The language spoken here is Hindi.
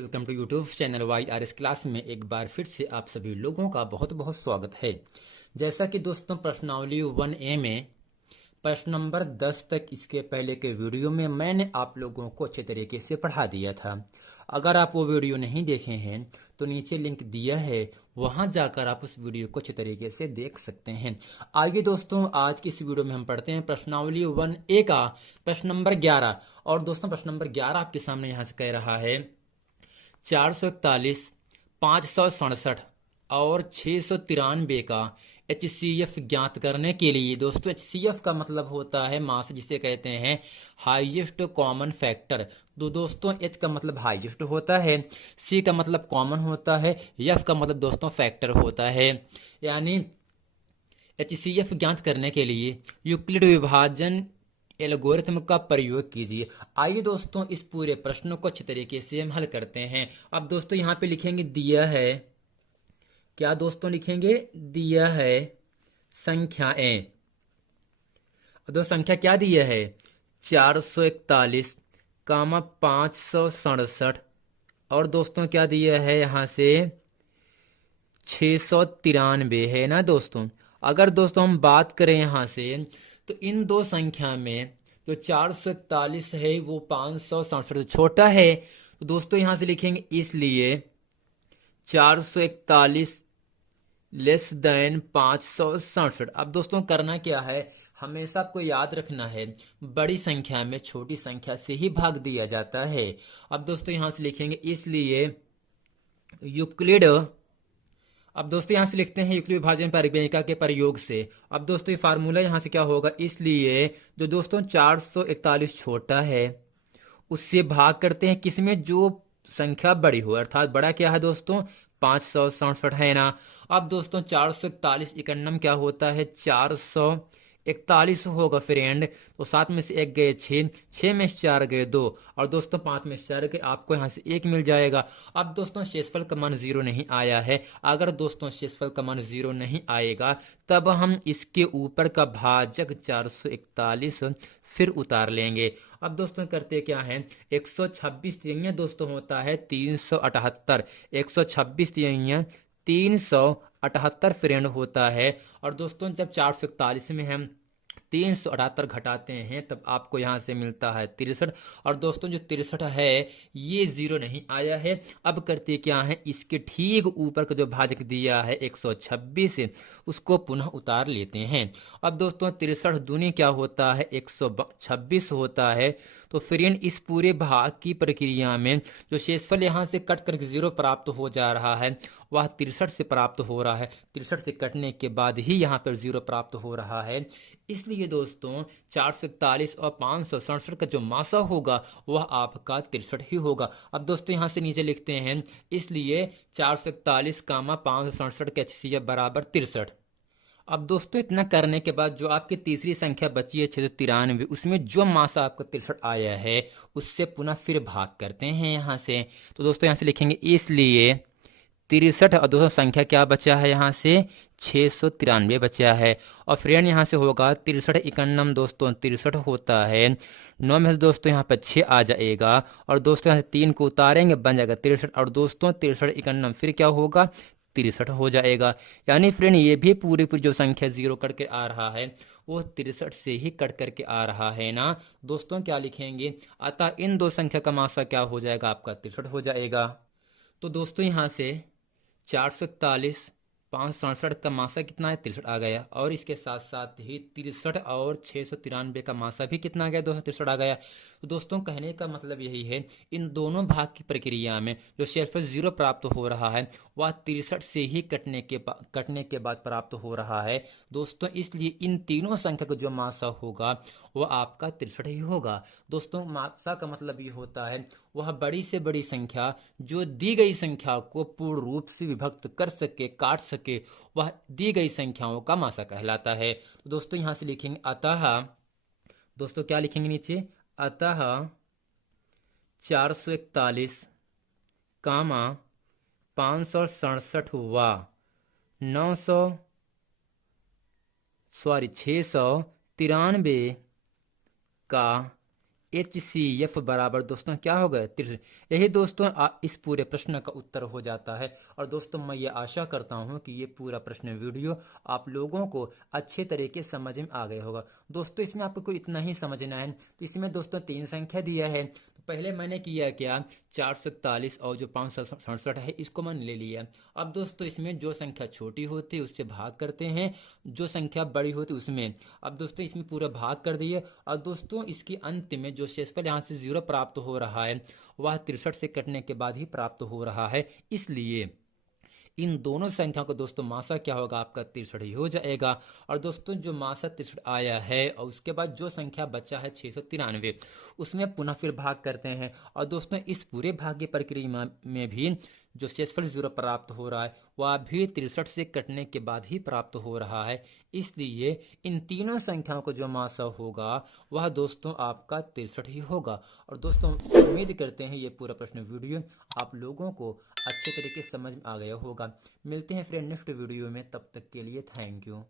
Welcome to YouTube channel Y R S class में एक बार फिर से आप सभी लोगों का बहुत बहुत स्वागत है। जैसा कि दोस्तों प्रश्नावली 1A में प्रश्न नंबर 10 तक इसके पहले के वीडियो में मैंने आप लोगों को अच्छे तरीके से पढ़ा दिया था। अगर आप वो वीडियो नहीं देखे हैं तो नीचे लिंक दिया है, वहां जाकर आप उस वीडियो को अच्छे तरीके से देख सकते हैं। आइए दोस्तों, आज की इस वीडियो में हम पढ़ते हैं प्रश्नावली 1A का प्रश्न नंबर 11। और दोस्तों प्रश्न नंबर 11 आपके सामने यहाँ से कह रहा है 441, 567 और 693 का HCF ज्ञात करने के लिए। दोस्तों HCF का मतलब होता है मास, जिसे कहते हैं हाईएस्ट कॉमन फैक्टर। तो दोस्तों H का मतलब हाईएस्ट होता है, C का मतलब कॉमन होता है, F का मतलब दोस्तों फैक्टर होता है। यानी HCF ज्ञात करने के लिए यूक्लिड विभाजन एल्गोरिथम का प्रयोग कीजिए। आइए दोस्तों इस पूरे प्रश्न को अच्छे तरीके से हम हल करते हैं। अब दोस्तों यहाँ पे लिखेंगे दिया है, क्या दोस्तों लिखेंगे, दिया है संख्याएं। दो संख्या क्या दिया है, 441 कामा 567 और दोस्तों क्या दिया है यहाँ से 693 है ना दोस्तों। अगर दोस्तों हम बात करें यहाँ से तो इन दो संख्या में जो 441 है वो 567 से छोटा है। तो दोस्तों यहाँ से लिखेंगे इसलिए 441 लेस देन 567। अब दोस्तों करना क्या है, हमेशा आपको याद रखना है बड़ी संख्या में छोटी संख्या से ही भाग दिया जाता है। अब दोस्तों यहाँ से लिखेंगे इसलिए यूक्लिड, अब दोस्तों यहां से लिखते हैं यूक्लिड विभाजन परिवेशिका के प्रयोग से। अब दोस्तों ये फार्मूला यहां से क्या होगा, इसलिए जो दोस्तों 441 छोटा है उससे भाग करते हैं किसमें, जो संख्या बड़ी हो, अर्थात बड़ा क्या है दोस्तों 567 है ना। अब दोस्तों 441 इकन्नम क्या होता है 441 होगा फ्रेंड। तो 7 में से 1 गए 6, 6 में से 4 गए 2 और दोस्तों 5 में से 4 गए, आपको यहाँ से 1 मिल जाएगा। अब दोस्तों शेषफल का मान 0 नहीं आया है। अगर दोस्तों शेषफल का मान 0 नहीं आएगा तब हम इसके ऊपर का भाजक 441 फिर उतार लेंगे। अब दोस्तों करते क्या है, 126 तिहाइयां दोस्तों होता है 378, 126 तिहाइयां 378 फ्रेंड होता है। और दोस्तों जब 441 में हम 378 घटाते हैं तब आपको यहां से मिलता है 63। और दोस्तों जो 63 है ये 0 नहीं आया है। अब करते क्या है, इसके ठीक ऊपर का जो भाजक दिया है 126 उसको पुनः उतार लेते हैं। अब दोस्तों 63 दूनी क्या होता है 126 होता है। तो फ्रेंड इस पूरे भाग की प्रक्रिया में जो शेषफल यहाँ से कट करके 0 प्राप्त हो जा रहा है वह 63 से प्राप्त हो रहा है। 63 से कटने के बाद ही यहाँ पर 0 प्राप्त हो रहा है। इसलिए दोस्तों 441 और 567 का जो मासा होगा वह आपका 63 ही होगा। अब दोस्तों यहाँ से नीचे लिखते हैं इसलिए 441 कामा 567 का HCF बराबर 63। अब दोस्तों इतना करने के बाद जो आपकी तीसरी संख्या बची है 693, उसमें जो मासा आपका 63 आया है उससे पुनः फिर भाग करते हैं यहाँ से। तो दोस्तों यहाँ से लिखेंगे इसलिए 63 और दोस्तों संख्या क्या बचा है यहाँ से 693 बचा है। और फ्रेंड यहाँ से होगा 63 इकन्नम दोस्तों 63 होता है, 9 में से दोस्तों यहाँ पर 6 आ जाएगा और दोस्तों यहाँ से 3 को उतारेंगे बन जाएगा 63। और दोस्तों 63 इकन्नम फिर क्या होगा 63 हो जाएगा। यानी फ्रेंड ये भी पूरी पूरी जो संख्या 0 कट के आ रहा है वो 63 से ही कट करके आ रहा है ना दोस्तों। क्या लिखेंगे, अतः इन दो संख्या का मासा क्या हो जाएगा आपका 63 हो जाएगा। तो दोस्तों यहाँ से 441 567 का मासा कितना है 63 आ गया, और इसके साथ साथ ही 63 और 693 का मासा भी कितना आ गया 263 आ गया। तो दोस्तों कहने का मतलब यही है इन दोनों भाग की प्रक्रिया में जो शेषफल 0 प्राप्त हो रहा है वह 63 से ही कटने के बाद प्राप्त हो रहा है दोस्तों। इसलिए इन तीनों संख्या का जो मासा होगा वह आपका 63 ही होगा दोस्तों। मासा का मतलब ये होता है वह बड़ी से बड़ी संख्या जो दी गई संख्या को पूर्ण रूप से विभक्त कर सके, काट सके, वह दी गई संख्याओं का मासा कहलाता है। तो दोस्तों यहां से लिखेंगे अतः, दोस्तों क्या लिखेंगे नीचे, अतः 441 कामा 567 व 693 का HCF बराबर दोस्तों क्या होगा 63। यही दोस्तों इस पूरे प्रश्न का उत्तर हो जाता है। और दोस्तों मैं ये आशा करता हूँ कि ये पूरा प्रश्न वीडियो आप लोगों को अच्छे तरीके से समझ में आ गया होगा। दोस्तों इसमें आपको इतना ही समझना है। तो इसमें दोस्तों 3 संख्या दिया है। तो पहले मैंने किया क्या, 441 और जो 567 है इसको मैंने ले लिया। अब दोस्तों इसमें जो संख्या छोटी होती है उससे भाग करते हैं, जो संख्या बड़ी होती है उसमें। अब दोस्तों इसमें पूरा भाग कर दिए। और दोस्तों इसके अंत में जो शेषफल यहाँ से 0 प्राप्त हो रहा है वह 63 से कटने के बाद ही प्राप्त हो रहा है। इसलिए इन दोनों संख्या को दोस्तों मासा क्या होगा आपका 63 ही हो जाएगा। और दोस्तों जो मासा 63 आया है और उसके बाद जो संख्या बचा है 693, उसमें पुनः फिर भाग करते हैं। और दोस्तों इस पूरे भाग्य प्रक्रिया में भी जो शेषफल 0 प्राप्त हो रहा है वह भी 63 से कटने के बाद ही प्राप्त हो रहा है। इसलिए इन तीनों संख्याओं को जो मासा होगा वह दोस्तों आपका 63 ही होगा। और दोस्तों उम्मीद करते हैं ये पूरा प्रश्न वीडियो आप लोगों को अच्छे तरीके से समझ में आ गया होगा। मिलते हैं फ्रेंड नेक्स्ट वीडियो में, तब तक के लिए थैंक यू।